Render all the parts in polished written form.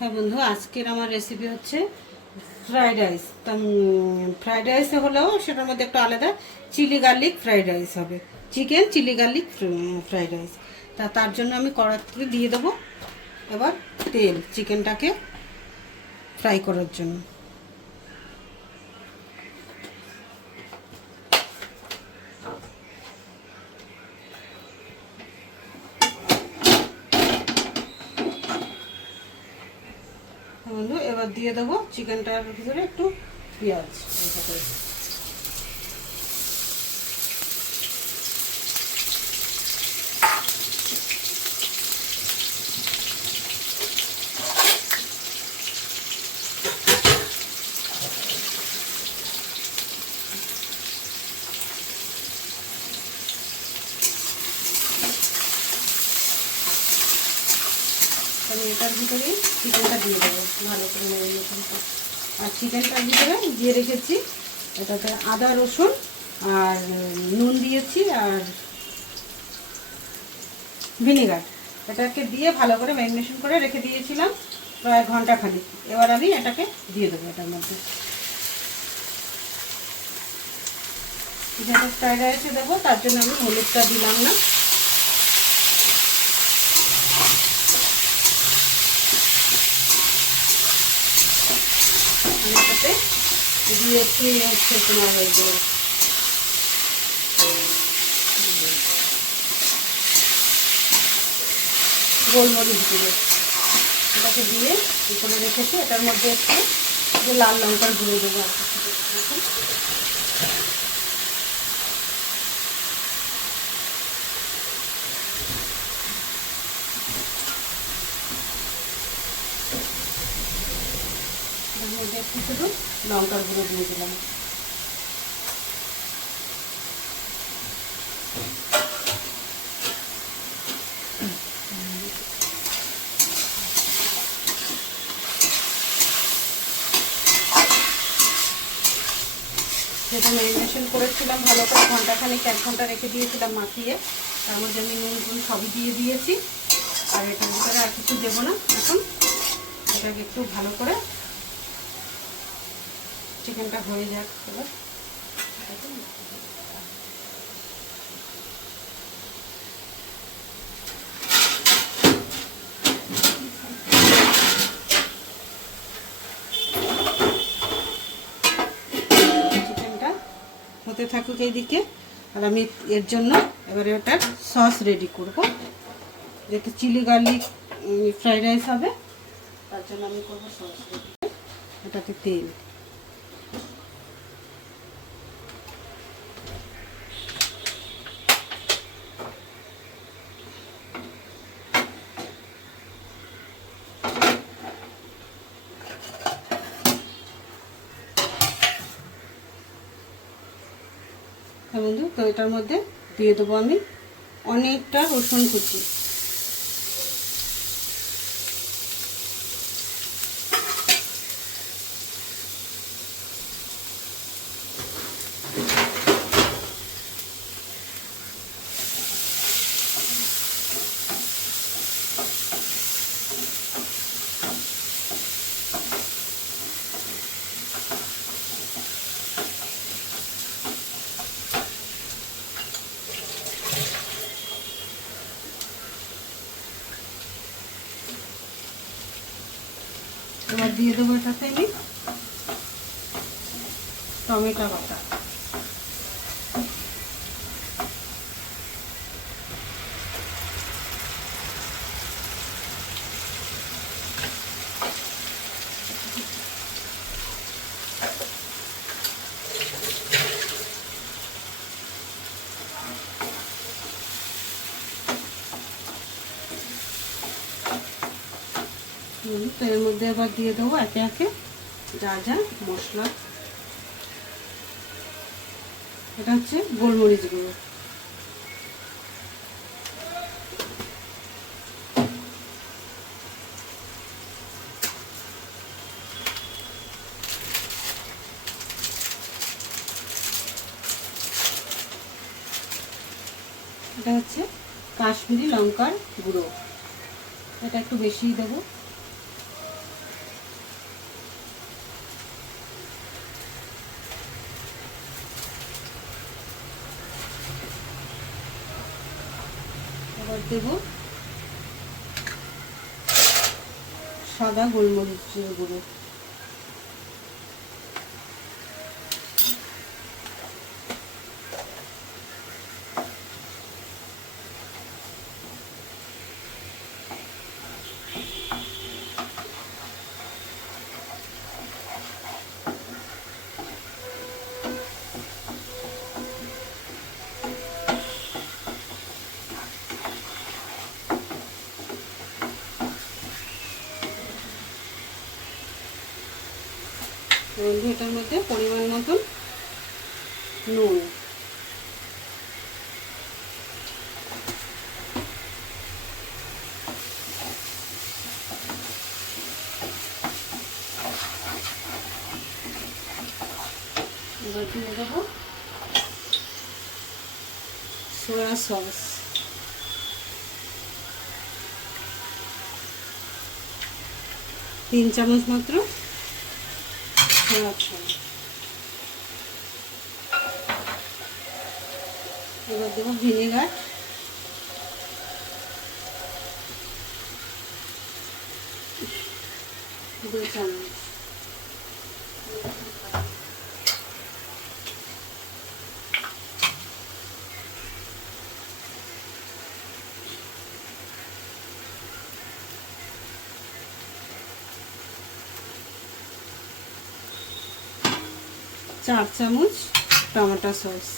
হ্যাঁ বন্ধু, আজকের আমার রেসিপি হচ্ছে ফ্রাইড রাইস। তো ফ্রাইড রাইস হলেও সেটার মধ্যে একটু আলাদা চিলি গার্লিক ফ্রাইড রাইস হবে, chicken chilli garlic fried rice. তার জন্য আমি কড়াইতে দিয়ে দেবো এবার তেল, চিকেনটাকে ফ্রাই করার জন্য। বন্ধু এবার দিয়ে দেবো চিকেনটার ভিতরে একটু পেঁয়াজ। আমি এটার ভিতরে চিকেনটা দিয়ে দেবো ভালো করে ম্যারিনেশন করে। আর চিকেনটার ভিতরে দিয়ে রেখেছি এটাতে আদা রসুন আর নুন দিয়েছি আর ভিনেগার, এটাকে দিয়ে ভালো করে ম্যারিনেশন করে রেখে দিয়েছিলাম প্রায় ঘন্টাখানিক। এবার আমি এটাকে দিয়ে দেবো এটার মধ্যে। যেটা ফ্রাইড রাইসে দেবো তার জন্য আমি হলুদটা দিলাম না। এটাতে দিয়েছি হচ্ছে তোমার ওই যে গোলমরিচ গুঁড়ো, এটাকে দিয়ে এখানে রেখেছি। এটার মধ্যে একটু লাল লঙ্কার গুঁড়ো দেবো। এর মধ্যে একটু শুধু লঙ্কার গুঁড়ো দিয়ে দিলাম। যেটা ম্যারিনেশন করেছিলাম ভালো করে ঘন্টাখানিক, 1 ঘন্টা রেখে দিয়েছিলাম মাখিয়ে, তার মধ্যে আমি নুন সবই দিয়ে দিয়েছি। আর এটার ভিতরে আর কিছু দেবো না। এখন এটাকে একটু ভালো করে চিকেনটা হয়ে যাক। এবার চিকেনটা হতে থাকুক এইদিকে, আর আমি এর জন্য এবারে ওটার সস রেডি করবো। যেটা চিলি গার্লিক ফ্রাইড রাইস হবে, তার জন্য আমি করবো সস রেডি। এটাতে তেল, হ্যাঁ বন্ধু, তো এটার মধ্যে দিয়ে দেবো আমি অনেকটা রসুন কুচি। এবার দিয়ে দেবো এটাতে আমি টমেটো বাটা। তো এর মধ্যে আবার দিয়ে দেবো একে একে যা যা মশলা। এটা হচ্ছে গোলমরিচ গুঁড়ো, এটা হচ্ছে কাশ্মীরি লঙ্কার গুঁড়ো, এটা একটু বেশিই দেবো। দেব সাদা গোলমরিচের গুঁড়ো, এটার মধ্যে পরিমাণ মতন নুন, এবার দিয়ে দেবো সোয়া সস, 3 চামচ মাত্র সোয়া সস। এবার দেবো ভিনেগার, 2 চামচ। 4 চামচ টমেটো সস,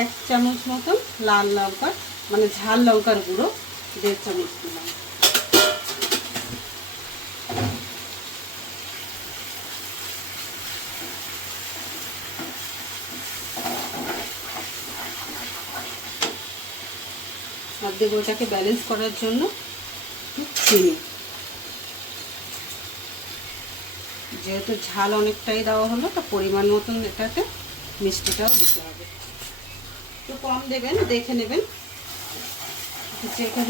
এক চামচ মতন লাল লঙ্কা মানে ঝাল লঙ্কার গুঁড়ো 1.5 চামচ দিলাম। আর দেবো ওটাকে ব্যালেন্স করার জন্য চিনি, যেহেতু ঝাল অনেকটাই দেওয়া হলো তো পরিমাণ মতন এটাতে মিষ্টিটাও দিতে হবে। একটু কম দেবেন, দেখে নেবেন,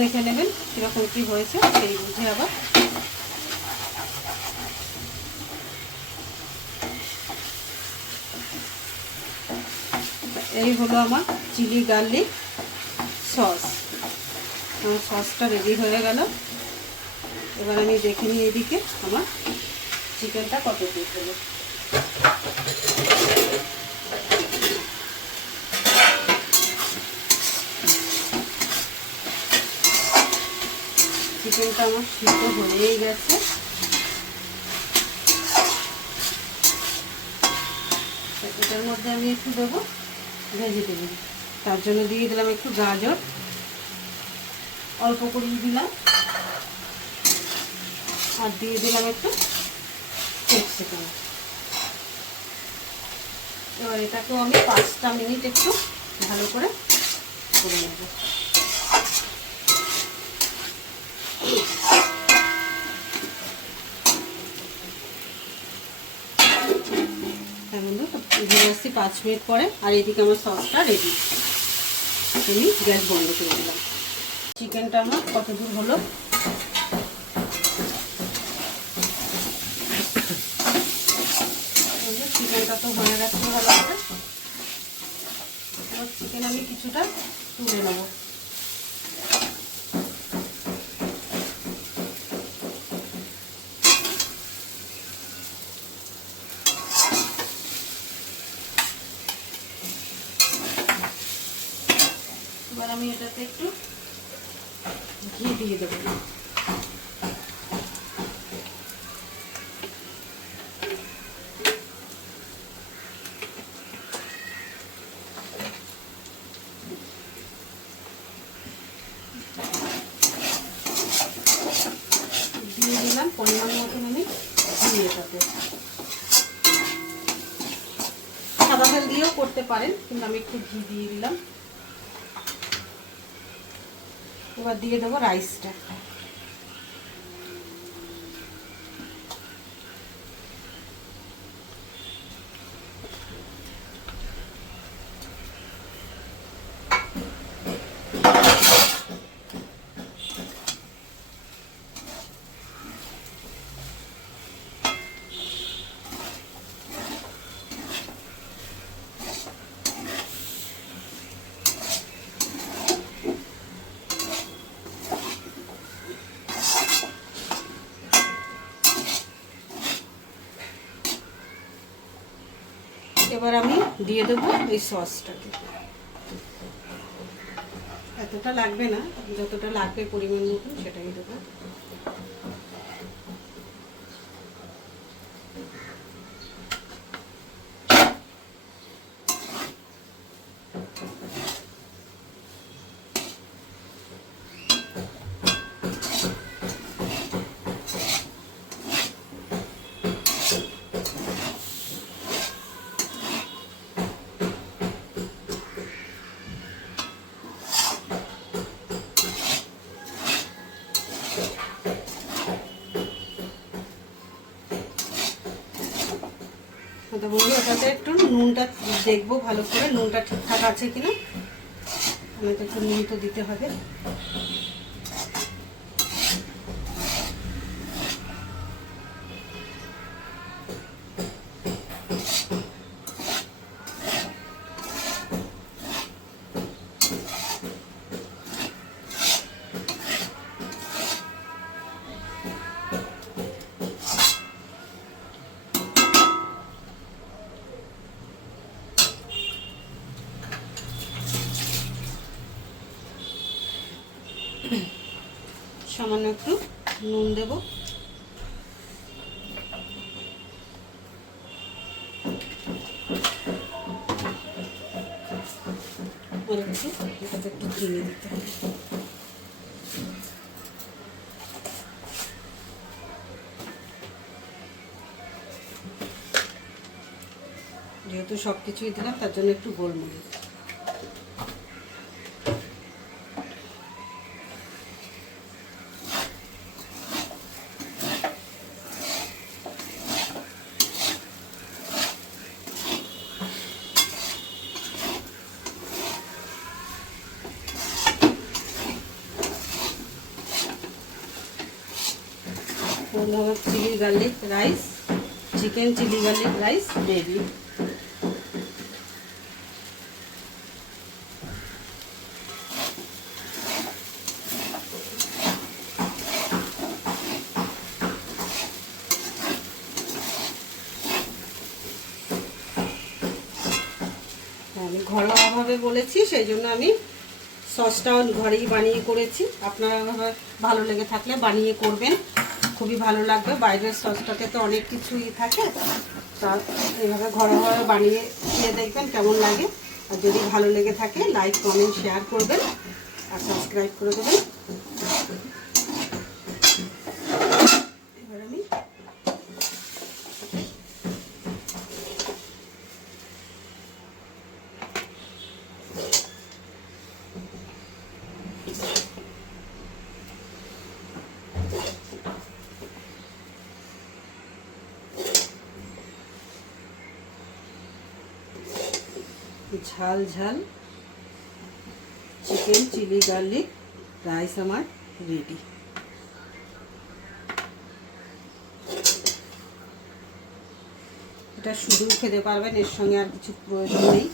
দেখে নেবেন কীরকম কী হয়েছে সেই বুঝে আবার। এই হলো আমার চিলি গার্লিক সস। আমার সসটা রেডি হয়ে গেল। এবার আমি দেখে নিই এদিকে আমার চিকেনটা কত পিস হলো। চিকেনটা আমার সিদ্ধ হয়েই গেছে। এটার মধ্যে আমি একটু দেবো ভেজিটেবল, তার জন্য দিয়ে দিলাম একটু গাজর, অল্প করে দিলাম, আর দিয়ে দিলাম একটু ক্যাপসিকাম। এবার এটাকেও আমি 5টা মিনিট একটু ভালো করে নেব। ধরে আসছি 5 মিনিট পরে, আর এদিকে আমার সসটা রেডি। আমি গ্যাস বন্ধ করে দিলাম। চিকেনটা আমার কত দূর হলো চিকেনটা তো হয়ে গেছে ভালো করে। এবার চিকেন আমি কিছুটা তুলে নেবো। এবার আমি এটাতে একটু ঘি দিয়ে দেবো। দিয়ে দিলাম পরিমাণ মতন আমি ঘি, এটাতে সাদা তেল দিয়েও করতে পারেন, কিন্তু আমি একটু ঘি দিয়ে দিলাম। এবার দিয়ে দেবো রাইসটা। এবার আমি দিয়ে দেবো এই সসটাকে। এতটা লাগবে না, যতটা লাগবে পরিমাণ মতন সেটাই দেবো। বন্ধু ওটাতে একটু নুনটা দেখবো ভালো করে, নুনটা ঠিকঠাক আছে কিনা। আমাকে একটু নুন তো দিতে হবে। সামান্য একটু নুন দেব। এটাতে একটু চিনি দিতে হবে। যেহেতু সব কিছুই দিলাম তার জন্য একটু গোলমরিচ। Chilli garlic rice, chicken chilli garlic rice ready. আমি ঘরোয়াভাবে বলেছি, সেই জন্য আমি সসটাও ঘরেই বানিয়ে করেছি। আপনারা ভালো লেগে থাকলে বানিয়ে করবেন, খুবই ভালো লাগবে। বাইরের সসটাতে তো অনেক কিছুই থাকে, তা এইভাবে ঘরোয়াভাবে বানিয়ে খেয়ে দেখবেন কেমন লাগে। আর যদি ভালো লেগে থাকে লাইক কমেন্ট শেয়ার করবেন আর সাবস্ক্রাইব করে দেবেন। এবার আমি ঝাল ঝাল চিকেন চিলি গার্লিক রাইস আমার রেডি। এটা শুধু খেতে পারবেন, এর সঙ্গে আর কিছু প্রয়োজন নেই।